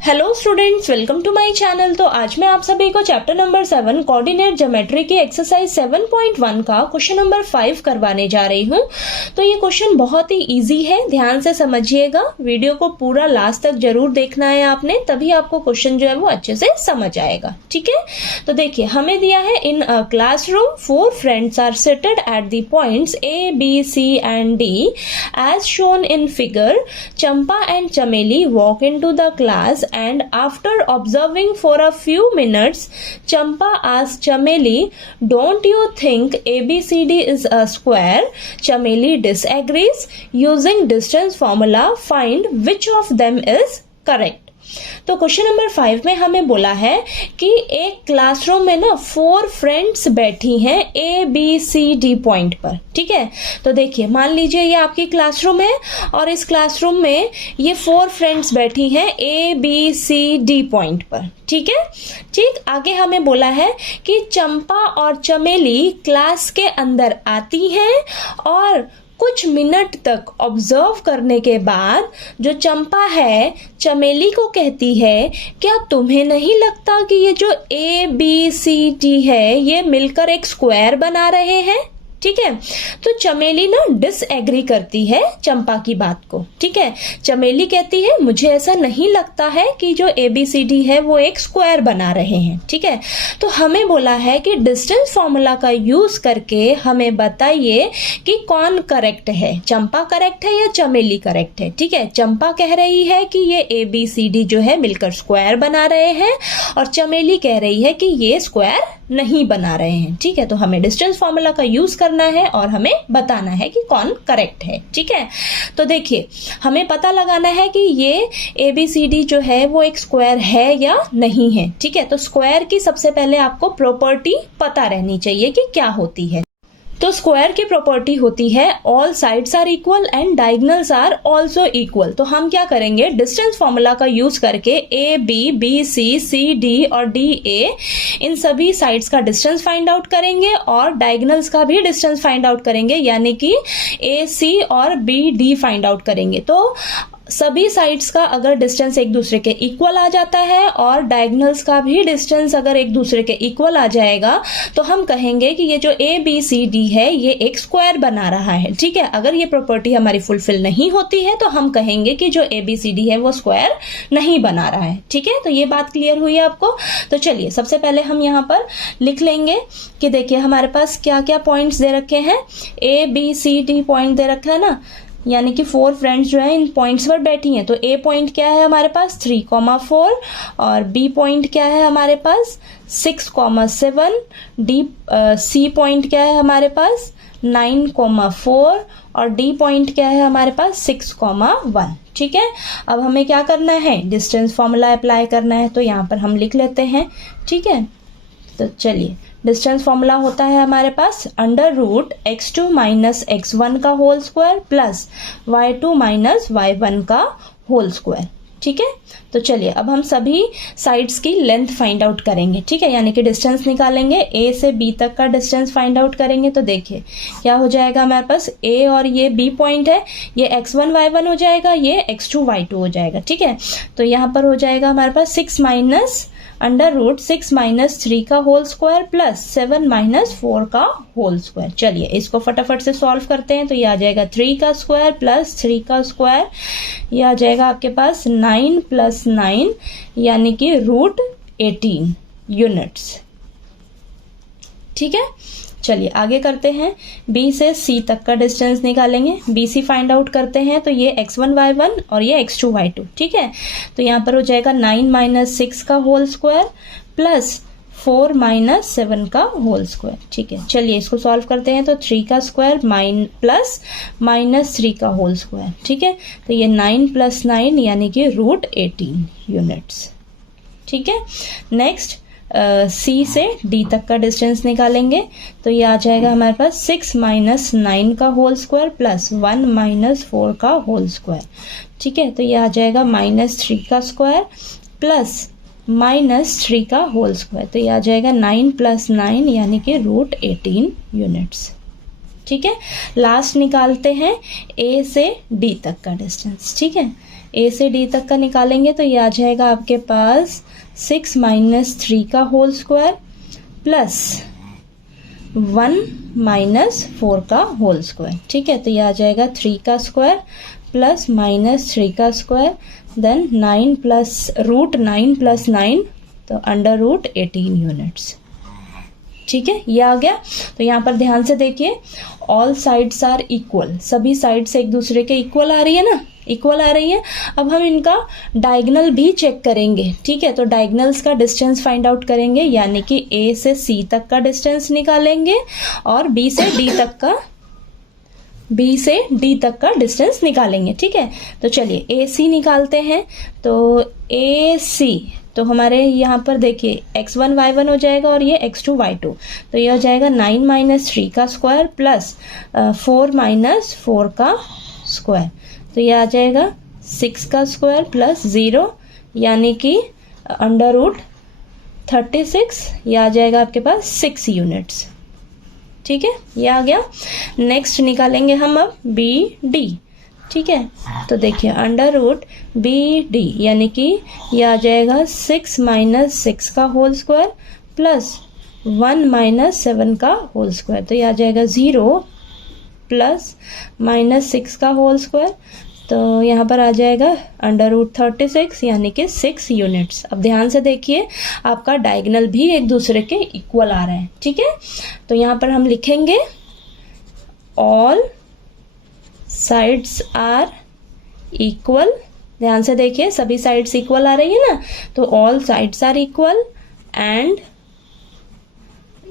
Hello students, welcome to my channel. तो आज मैं आप सभी को चैप्टर नंबर 7 कोऑर्डिनेट ज्योमेट्री की एक्सरसाइज 7.1 का क्वेश्चन नंबर 5 करवाने जा रही हूँ। तो ये क्वेश्चन बहुत ही इजी है, ध्यान से समझिएगा। वीडियो को पूरा लास्ट तक जरूर देखना है आपने, तभी आपको क्वेश्चन जो है वो अच्छे से समझ आएगा। ठीक है, तो देखिए हमें दिया है in a classroom 4 friends are seated at the points A, B, C and D as shown in figure. Champa and Chameli walk into the class and after observing for a few minutes, Champa asks Chameli, "Don't you think ABCD is a square?" Chameli disagrees. Using distance formula, find which of them is correct. तो question number 5 में हमें बोला है कि एक classroom में ना 4 friends बैठी हैं A, B, C, D point पर। ठीक है, तो देखिए मान लीजिए ये आपकी क्लासरूम है और इस क्लासरूम में ये 4 फ्रेंड्स बैठी हैं A, B, C, D point पर। ठीक है, ठीक आगे हमें बोला है कि चंपा और चमेली क्लास के अंदर आती हैं और कुछ मिनट तक ऑब्जर्व करने के बाद जो चंपा है चमेली को कहती है, क्या तुम्हें नहीं लगता कि ये जो ABCD है ये मिलकर एक स्क्वायर बना रहे हैं? ठीक है, तो चमेली ना डिसएग्री करती है चंपा की बात को। ठीक है, चमेली कहती है मुझे ऐसा नहीं लगता है कि जो ABCD है वो एक स्क्वायर बना रहे हैं। ठीक है, तो हमें बोला है कि डिस्टेंस फॉर्मूला का यूज करके हमें बताइए कि कौन करेक्ट है, चंपा करेक्ट है या चमेली करेक्ट है। ठीक है, चंपा कह रही है कि ये ABCD जो है मिलकर स्क्वायर बना रहे हैं और चमेली कह रही है कि ये स्क्वायर नहीं बना रहे हैं। ठीक है, तो हमें डिस्टेंस फॉर्मूला का यूज करना है और हमें बताना है कि कौन करेक्ट है। ठीक है, तो देखिए हमें पता लगाना है कि ये ABCD जो है वो एक स्क्वायर है या नहीं है। ठीक है, तो स्क्वायर की सबसे पहले आपको प्रॉपर्टी पता रहनी चाहिए कि क्या होती है। तो स्क्वायर की प्रॉपर्टी होती है all sides are equal and diagonals are also equal. तो हम क्या करेंगे, डिस्टेंस फॉर्मूला का यूज करके AB, BC, CD और DA इन सभी साइड्स का डिस्टेंस फाइंड आउट करेंगे और डायगोनल्स का भी डिस्टेंस फाइंड आउट करेंगे, यानी कि AC और BD फाइंड आउट करेंगे। तो सभी साइड्स का अगर डिस्टेंस एक दूसरे के इक्वल आ जाता है और डायगोनल्स का भी डिस्टेंस अगर एक दूसरे के इक्वल आ जाएगा तो हम कहेंगे कि ये जो ABCD है ये एक स्क्वायर बना रहा है। ठीक है, अगर ये प्रॉपर्टी हमारी फुलफिल नहीं होती है तो हम कहेंगे कि जो ABCD है वो स्क्वायर नहीं बना रहा है। ठीक है, तो ये बात क्लियर हुई आपको। तो चलिए सबसे पहले हम यहाँ पर लिख लेंगे कि देखिए हमारे पास क्या क्या पॉइंट्स दे रखे हैं। ABCD पॉइंट दे रखा है ना, यानी कि 4 फ्रेंड्स जो है इन पॉइंट्स पर बैठी हैं। तो A पॉइंट क्या है हमारे पास 3,4 और B पॉइंट क्या है हमारे पास 6,7, C पॉइंट क्या है हमारे पास 9,4 और D पॉइंट क्या है हमारे पास 6,1। ठीक है, अब हमें क्या करना है, डिस्टेंस फॉर्मूला अप्लाई करना है। तो यहाँ पर हम लिख लेते हैं। ठीक है, तो चलिए डिस्टेंस फॉर्मूला होता है हमारे पास √x2 माइनस x1 का whole square plus y2 minus y1 का होल स्क्वायर। ठीक है, तो चलिए अब हम सभी साइड्स की लेंथ फाइंड आउट करेंगे। ठीक है, यानी कि डिस्टेंस निकालेंगे, A से B तक का डिस्टेंस फाइंड आउट करेंगे। तो देखिए क्या हो जाएगा हमारे पास, A और ये B पॉइंट है, ये x1 y1 हो जाएगा, ये x2 y2 हो जाएगा। ठीक है, तो यहाँ पर हो जाएगा हमारे पास 6 माइनस 3 का होल स्क्वायर प्लस 7 माइनस 4 का होल स्क्वायर। चलिए इसको फटाफट से सॉल्व करते हैं। तो ये आ जाएगा 3 का स्क्वायर प्लस 3 का स्क्वायर, ये आ जाएगा आपके पास 9 प्लस 9 यानी कि √18 यूनिट्स। ठीक है, चलिए आगे करते हैं। B से C तक का डिस्टेंस निकालेंगे, BC फाइंड आउट करते हैं। तो ये x1 y1 और ये x2 y2। ठीक है, तो यहाँ पर हो जाएगा 9 माइनस 6 का होल स्क्वायर प्लस 4 माइनस 7 का होल स्क्वायर। ठीक है, चलिए इसको सॉल्व करते हैं। तो 3 का स्क्वायर प्लस माइनस 3 का होल स्क्वायर। ठीक है, तो ये 9 प्लस 9 यानी कि √18 यूनिट्स। ठीक है, नेक्स्ट C से D तक का डिस्टेंस निकालेंगे। तो ये आ जाएगा हमारे पास 6 माइनस 9 का होल स्क्वायर प्लस 1 माइनस 4 का होल स्क्वायर। ठीक है, तो ये आ जाएगा -3 का स्क्वायर प्लस -3 का होल स्क्वायर। तो ये आ जाएगा 9 प्लस 9 यानी कि √18 यूनिट्स। ठीक है, लास्ट निकालते हैं A से D तक का डिस्टेंस। ठीक है, ए से डी तक का निकालेंगे तो ये आ जाएगा आपके पास 6 माइनस 3 का होल स्क्वायर प्लस 1 माइनस 4 का होल स्क्वायर। ठीक है, तो ये आ जाएगा 3 का स्क्वायर प्लस माइनस 3 का square, then 9 plus root 9 plus 9 तो अंडर रूट 18 यूनिट्स। ठीक है, ये आ गया। तो यहाँ पर ध्यान से देखिए, ऑल साइड्स आर इक्वल, सभी साइड्स एक दूसरे के इक्वल आ रही है ना, इक्वल आ रही है। अब हम इनका डायगोनल भी चेक करेंगे। ठीक है, तो डायगोनल्स का डिस्टेंस फाइंड आउट करेंगे, यानी कि ए से सी तक का डिस्टेंस निकालेंगे और बी से डी तक का डिस्टेंस निकालेंगे। ठीक है, तो चलिए ए सी निकालते हैं। तो ए सी तो हमारे यहाँ पर देखिए x1 y1 हो जाएगा और ये x2 y2, तो ये हो जाएगा 9 माइनस 3 का स्क्वायर प्लस 4 माइनस 4 का स्क्वायर, तो ये आ जाएगा 6 का स्क्वायर प्लस 0 यानी कि अंडर रूट 36, ये आ जाएगा आपके पास 6 यूनिट्स। ठीक है, ये आ गया। नेक्स्ट निकालेंगे हम अब बी डी। ठीक है, तो देखिए अंडर रूट बी डी यानी कि ये आ जाएगा 6 माइनस 6 का होल स्क्वायर प्लस 1 माइनस 7 का होल स्क्वायर, तो ये आ जाएगा 0 प्लस माइनस 6 का होल स्क्वायर, तो यहाँ पर आ जाएगा अंडर रूट 36 यानी कि 6 यूनिट्स। अब ध्यान से देखिए, आपका डायगोनल भी एक दूसरे के इक्वल आ रहे हैं। ठीक है, तो यहाँ पर हम लिखेंगे ऑल साइड्स आर इक्वल। ध्यान से देखिए, सभी साइड्स इक्वल आ रही है ना, तो all sides are equal and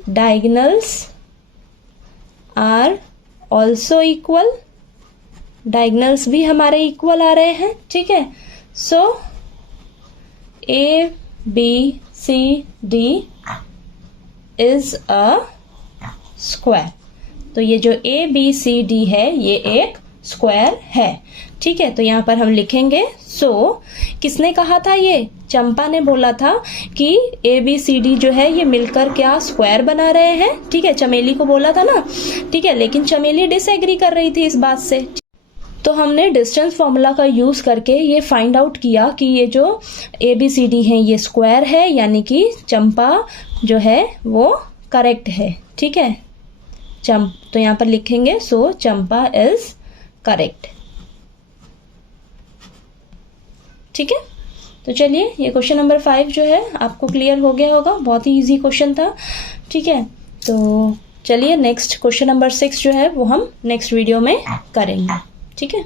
diagonals are also equal. Diagonals भी हमारे इक्वल आ रहे हैं। ठीक है, so A B C D is a square. तो ये जो ए बी सी डी है ये एक स्क्वायर है। ठीक है, तो यहाँ पर हम लिखेंगे किसने कहा था, ये चंपा ने बोला था कि ए बी सी डी जो है ये मिलकर क्या स्क्वायर बना रहे हैं। ठीक है, चमेली को बोला था ना। ठीक है, लेकिन चमेली डिसएग्री कर रही थी इस बात से, तो हमने डिस्टेंस फॉर्मूला का यूज करके ये फाइंड आउट किया कि ये जो ए बी सी डी है ये स्क्वायर है, यानी कि चंपा जो है वो करेक्ट है। ठीक है, तो यहाँ पर लिखेंगे चंपा इज करेक्ट। ठीक है, तो चलिए ये क्वेश्चन नंबर 5 जो है आपको क्लियर हो गया होगा, बहुत ही इजी क्वेश्चन था। ठीक है, तो चलिए नेक्स्ट क्वेश्चन नंबर 6 जो है वो हम नेक्स्ट वीडियो में करेंगे। ठीक है।